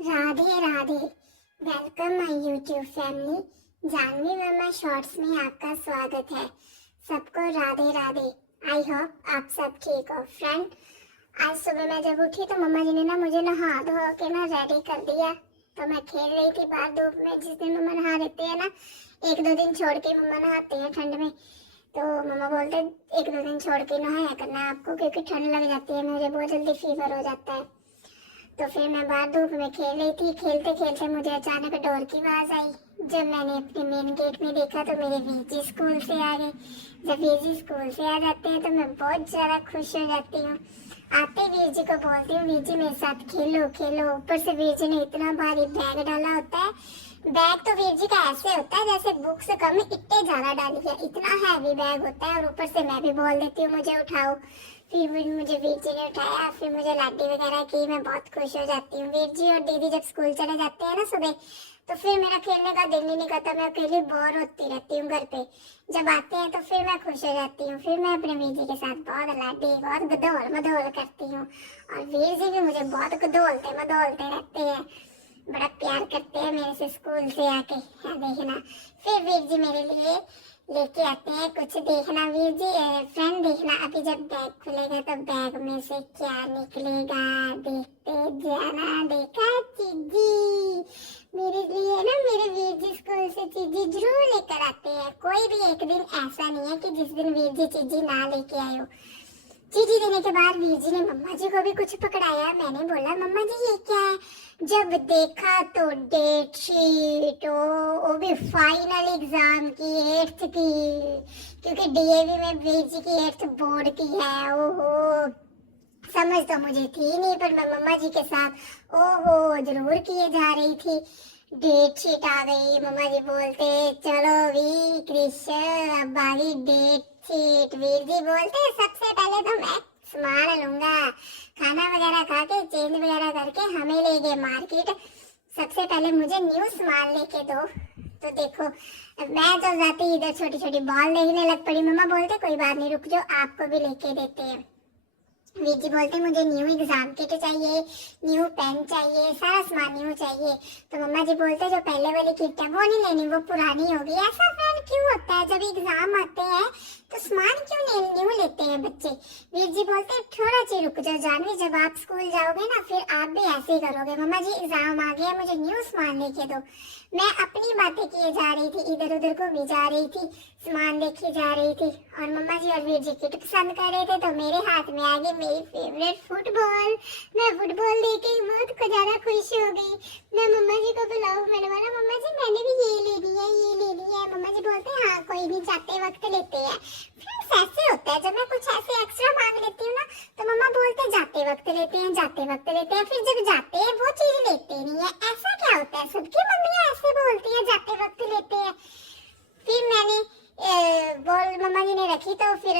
Radhe Radhe. Welcome my YouTube family. Janvi Verma shorts में आपका स्वागत है। सबको राधे राधे। आई होप आप सब ठीक हो। फ्रेंड, आज सुबह मैं जब उठी तो मम्मा जी ने मुझे नहा धो के रेडी कर दिया। तो मैं खेल रही थी बाहर धूप में। जिस दिन मम्मा नहा देते हैं ना, एक दो दिन छोड़ के मम्मा नहाते हैं ठंड में, तो मम्मा बोलते एक दो दिन छोड़ के नहाया करना आपको, क्योंकि ठंड लग जाती है, मुझे बहुत जल्दी फीवर हो जाता है। तो फिर मैं बाहर धूप में खेल रही थी। खेलते खेलते मुझे अचानक डोर की आवाज आई। जब मैंने अपने मेन गेट में देखा तो मेरे वीजी स्कूल से आ गए। जब वीजी स्कूल से आ जाते हैं तो मैं बहुत ज्यादा खुश हो जाती हूँ। आते वीजी को बोलती हूँ, वीजी मेरे साथ खेलो खेलो। ऊपर से वीजी ने इतना भारी बैग डाला होता है। बैग तो वीजी का ऐसे होता है जैसे बुक्स कम इतने ज्यादा डाली है, इतना हैवी बैग होता है। और ऊपर से मैं भी बोल देती हूँ मुझे उठाओ। फिर मुझे वीर जी ने उठाया, फिर मुझे लाडी वगैरह की। मैं बहुत खुश हो जाती हूँ। वीर जी और दीदी जब स्कूल चले जाते हैं ना सुबह, तो फिर मेरा खेलने का दिल ही नहीं करता। मैं अकेली बोर होती रहती हूँ घर पे। जब आते हैं तो फिर मैं खुश हो जाती हूँ। फिर मैं अपने वीर जी के साथ बहुत लाडी, बहुत गदौल मदौल करती हूँ। और वीर जी भी मुझे बहुत गदौलते मदौलते रहते हैं। बड़ा प्यार करते हैं मेरे से स्कूल से आके। हाँ, देखना। फिर वीर जी मेरे लिए लेके आते हैं कुछ। देखना वीर जी, फ्रेंड देखना, अभी जब बैग खुलेगा तो बैग में से क्या निकलेगा, देखते जाना। देखा चीजी मेरे लिए ना, मेरे वीर जी स्कूल से चीजी जरूर लेकर आते हैं। कोई भी एक दिन ऐसा नहीं है कि जिस दिन वीर जी चीजी ना लेके आए हो। चीजी देने के बाद वीर जी ने मम्मा जी को भी कुछ पकड़ाया। मैंने बोला मम्मा जी ये क्या है? जब देखा तो डेट शीट, वो भी फाइनल एग्जाम की, 8th की, क्योंकि डीएवी में वीर जी की 8th बोर्ड की है। ओहो, समझ तो मुझे थी नहीं, पर मैं मम्मा जी के साथ ओहो जरूर किए जा रही थी। डेट शीट आ गई। मम्मा जी बोलते चलो वी क्रिश, अब आ गई डेट शीट। वीर जी बोलते सबसे पहले तो मैं सामान लूंगा, खाना वगैरह खा के चेंज वगैरह करके हमें ले गए मार्केट। सबसे पहले मुझे न्यू सामान लेके दो। तो देखो, मैं तो जाती इधर छोटी छोटी बॉल देखने लग पड़ी। मम्मा बोलते कोई बात नहीं, रुक जाओ, आपको भी लेके देते हैं। वीर जी बोलते मुझे न्यू एग्जाम किट चाहिए, न्यू पेन चाहिए, सारा सामान न्यू चाहिए। तो मम्मा जी बोलते जो पहले वाली किट है वो नहीं लेनी, वो पुरानी होगी। ऐसा फ्रेंड क्यों होता है? जब एग्जाम आते हैं तो सामान क्यों नहीं न्यू लेते हैं बच्चे? वीर जी बोलते थोड़ा सी रुक जाओ जानवी, जब आप स्कूल जाओगे ना फिर आप भी ऐसे ही करोगे। मम्मा जी एग्जाम आ गया, मुझे न्यू सामान लेके दो। मैं अपनी बातें किए जा रही थी, इधर उधर को भी जा रही थी, सामान देखी जा रही थी। और मम्मा जी और वीर जी किट पसंद कर रहे थे, तो मेरे हाथ में आ गई मेरी फेवरेट फुटबॉल। मैं फुटबॉल लेके बहुत ज्यादा खुश हो गई। मैं मम्मा जी को बुलाऊं, मैंने बोला मम्मा जी मैंने भी ये ले लिया है, ये ले लिया है। मम्मा जी बोलते हैं हाँ कोई नहीं, जाते वक्त लेते हैं। फ्रेंड्स ऐसे होता है, जब मैं कुछ ऐसे एक्स्ट्रा मांग लेती हूँ ना, तो मम्मा बोलते हैं जाते वक्त लेते हैं, जाते वक्त लेते हैं। फिर जब जाते हैं वो चीज लेते नहीं है। ऐसा क्या होता है? सबकी मम्मियाँ ऐसे बोलती है जाते वक्त लेते हैं। फिर मैंने बॉल मम्मा जी ने रखी, तो फिर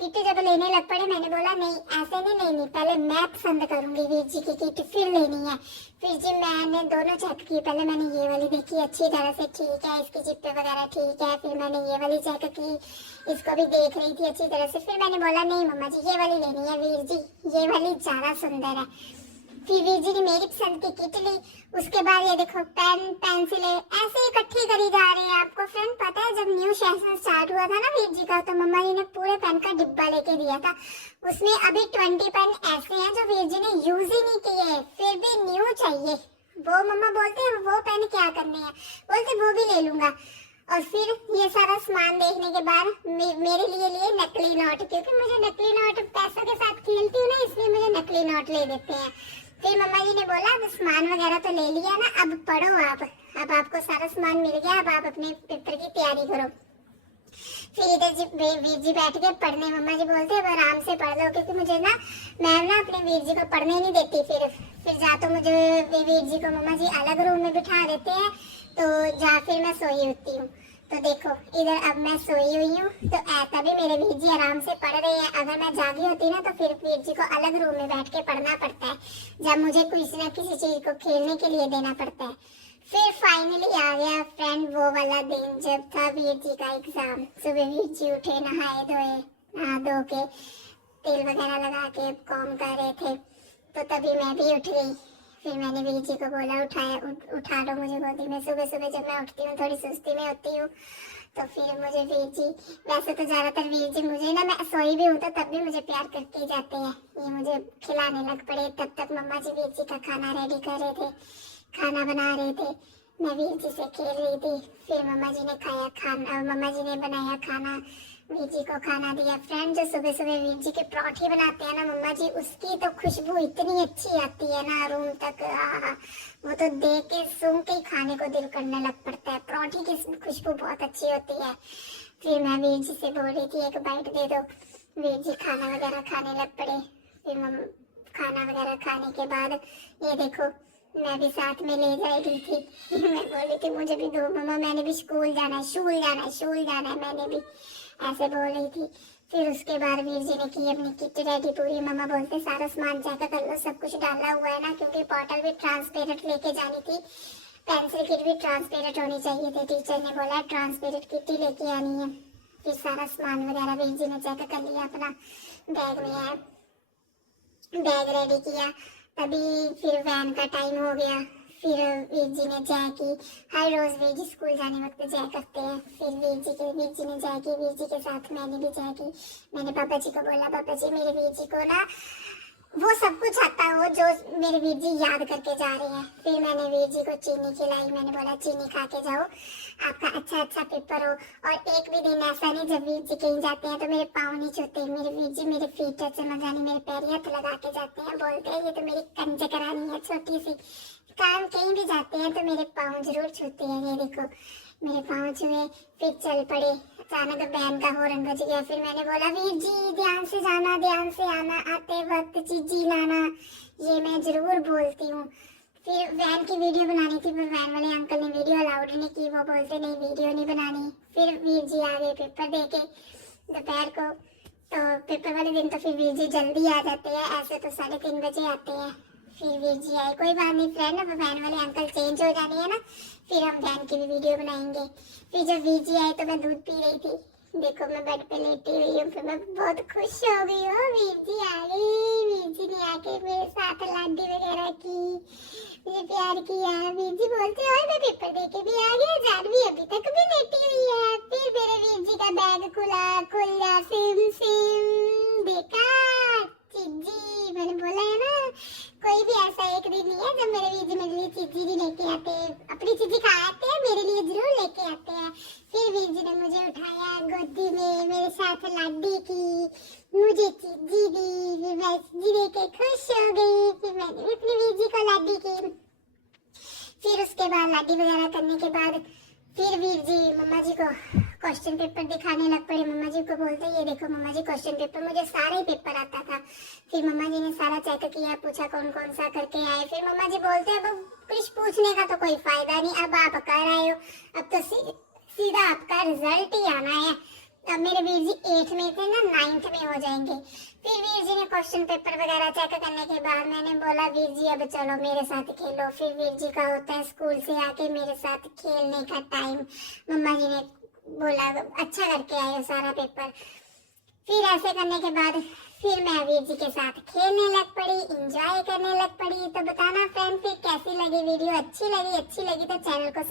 किट जब लेने लग पड़े, मैंने बोला नहीं ऐसे नहीं लेनी, पहले मैं पसंद करूंगी वीर जी की किट, फिर लेनी है। फिर जी मैंने दोनों चेक की। पहले मैंने ये वाली देखी अच्छी तरह से, ठीक है इसकी जिप्पे वगैरह ठीक है। फिर मैंने ये वाली चेक की, इसको भी देख रही थी अच्छी तरह से। फिर मैंने बोला नहीं मम्मा जी ये वाली लेनी है वीर जी, ये वाली ज्यादा सुंदर है। फिर वीर जी ने मेरी पसंद की किट ली। उसके बाद ये देखो पेन पेंसिलें ऐसे इकट्ठी करी जा रही है। आपको फ्रेंड पता है जब न्यू सेशन स्टार्ट हुआ था ना वीर जी का, तो मम्मा जी ने पूरे पेन का डिब्बा लेके दिया था। उसमें अभी 20 पेन ऐसे हैं जो वीर जी ने यूज ही नहीं किए, फिर भी न्यू चाहिए। वो मम्मा बोलते हैं वो पेन क्या करने हैं, बोलते वो भी ले लूंगा। और फिर ये सारा सामान देखने के बाद मेरे लिए नकली नोट, क्योंकि मुझे नकली नोट पैसों के साथ खेलती हूँ ना, इसलिए मुझे नकली नोट ले देते हैं। फिर मम्मा जी ने बोला अब सामान वगैरह तो ले लिया ना, अब पढ़ो आप। अब आपको सारा सामान मिल गया, अब आप अपने पेपर की तैयारी करो। फिर इधर जी वीर जी बैठ के पढ़ने। मम्मा जी बोलते अब आराम से पढ़ लो, क्योंकि मुझे ना मैम ना अपने वीर जी को पढ़ने नहीं देती। फिर जा तो मुझे वीर जी को मम्मा जी अलग रूम में बिठा देते हैं, तो जा फिर मैं सोई होती हूँ। तो देखो इधर अब मैं सोई हुई हूँ, तो तभी मेरे वीर जी आराम से पढ़ रहे हैं। अगर मैं जागी होती ना तो फिर वीर जी को अलग रूम में बैठ के पढ़ना पड़ता है, जब मुझे किसी न किसी चीज को खेलने के लिए देना पड़ता है। फिर फाइनली आ गया फ्रेंड वो वाला दिन जब था वीर जी का एग्जाम। सुबह वीर जी उठे, नहाए धोए, नहा धो के तेल वगैरह लगा के कॉम कर रहे थे, तो तभी मैं भी उठ गई। फिर मैंने वीर जी को बोला उठा लो मुझे गोदी में। सुबह सुबह जब मैं उठती हूँ थोड़ी सुस्ती में होती हूँ, तो फिर मुझे वीर जी, वैसे तो ज्यादातर वीर जी मुझे ना, मैं सोई भी हूँ तो तब भी मुझे प्यार करके ही जाते हैं। ये मुझे खिलाने लग पड़े, तब तक मम्मा जी वीर जी का खाना रेडी कर रहे थे, खाना बना रहे थे, मैं वीर जी से खेल रही थी। फिर मम्मा जी ने खाया खाना, मम्मा जी ने बनाया खाना, वीर जी को खाना दिया। फ्रेंड, जो सुबह सुबह वीर जी के पराठे बनाते हैं ना मम्मा जी, उसकी तो खुशबू इतनी अच्छी आती है ना रूम तक, वो तो देख के सूंघ के ही खाने को दिल करने लग पड़ता है। पराठे की खुशबू बहुत अच्छी होती है। फिर मैं वीर जी से बोल रही थी एक बाइट दे दो, वीर जी खाना वगैरह खाने लग पड़े। फिर खाना वगैरह खाने के बाद ये देखो मैं भी साथ में ले जा रही थी मैं बोली थी मुझे भी दो मम्मा, मैंने भी स्कूल जाना है, स्कूल जाना है, स्कूल जाना है, मैंने भी ऐसे बोल रही थी। फिर उसके बाद वीर जी ने की अपनी किट रेडी पूरी। मम्मा बोलते सारा सामान चेक कर लो, सब कुछ डाला हुआ है ना, क्योंकि बॉटल भी ट्रांसपेरेंट लेके जानी थी, पेंसिल किट भी ट्रांसपेरेंट होनी चाहिए थी। टीचर ने बोला ट्रांसपेरेंट किट ही लेके आनी है। फिर सारा सामान वगैरह वीर जी ने चेक कर लिया, अपना बैग में है, बैग रेडी किया। तभी फिर वैन का टाइम हो गया। फिर वीर जी ने जय की। हर रोज वीर जी स्कूल जाने वक्त जय करते हैं। फिर वीर जी ने जय की, वीर जी के साथ मैंने भी जय की। मैंने पापा जी को बोला पापा जी मेरे वीर जी को ना वो सब कुछ आता हो जो मेरे वीर जी याद करके जा रहे हैं। फिर मैंने वीर जी को चीनी खिलाई, मैंने बोला चीनी खा के जाओ, आपका अच्छा पेपर हो। और एक भी दिन ऐसा नहीं जब वीर जी कहीं जाते हैं तो मेरे पाँव नहीं छूते। मेरे वीर जी मेरे फीट टच से मजानी मेरे पैर हाथ लगा के जाते हैं, बोलते हैं ये तो मेरी कंज करानी है छोटी सी। काम कहीं भी जाते हैं तो मेरे पाँव जरूर छूते हैं। ये देखो मेरे पाँव छुए, फिर चल पड़े। अचानक वैन का हॉर्न बज गया। फिर मैंने बोला वीर जी ध्यान से जाना, ध्यान से आना, आते वक्त चीजी लाना, ये मैं जरूर बोलती हूँ। फिर वैन की वीडियो बनानी थी, पर वैन वाले अंकल ने वीडियो अलाउड नहीं की, वो बोलते नहीं वीडियो नहीं बनानी। फिर वीर जी आ गए पेपर दे के दोपहर को। तो पेपर वाले दिन तो फिर वीर जी जल्दी आ जाते हैं, ऐसे तो 3:30 बजे आते हैं। फिर वीर जी आए, कोई बात नहीं फ्रेंड, अब वैन वाले अंकल चेंज हो जाने हैं ना, फिर हम वैन की भी वीडियो बनाएंगे। फिर जब वीर जी आए तो मैं दूध पी रही थी, देखो मैं बेड पे लेटी हुई हूँ। फिर मैं बहुत खुश हो गई हूँ, वीर जी आ गए। वीर जी ने आके मेरे साथ लाडी वगैरह की, मुझे प्यार किया। वीर जी बोलते हैं मैं पेपर दे के भी आ गया, जानवी अभी तक भी लेटी हुई है। फिर मेरे वीर जी का बैग खुला सिम सिम देखा चीजी। मैंने बोला है ना कोई भी ऐसा एक दिन नहीं है जब मेरे वीर जी मेरे लिए चीजी नहीं लेके आते, अपनी चीजी खाते हैं, मेरे लिए जरूर लेके आते हैं। फिर वीर जी ने मुझे उठाया गोदी में, मेरे साथ लाडी की, मुझे चीजी दी। फिर मैं चीजी लेके खुश हो गई। फिर मैंने भी अपनी वीर जी को लाडी की। फिर उसके बाद लाडी वगैरह करने के बाद फिर वीर जी मम्मा जी को क्वेश्चन पेपर दिखाने लग पड़े। मम्मा जी को बोलते ये देखो मम्मा जी क्वेश्चन पेपर, मुझे सारा ही पेपर आता था। फिर मम्मा जी ने सारा चेक किया, पूछा कौन कौन सा करके आए। फिर मम्मा जी बोलते अब कुछ पूछने का तो कोई फायदा नहीं, अब आप कर आए हो, अब तो सीधा आपका रिजल्ट ही आना है। अब मेरे वीर जी 8th में थे ना, 9th में हो जाएंगे। फिर वीर जी ने क्वेश्चन पेपर वगैरह चेक करने के बाद मैंने बोला वीर जी अब चलो मेरे साथ खेलो। फिर वीर जी का होता है स्कूल से आके मेरे साथ खेलने का टाइम। मम्मा जी ने बोला अच्छा करके आए हो सारा पेपर। फिर ऐसे करने के बाद फिर मैं वीर जी के साथ खेलने लग पड़ी, इंजॉय करने लग पड़ी। तो बताना फ्रेंड फिर कैसी लगी वीडियो, अच्छी लगी तो चैनल को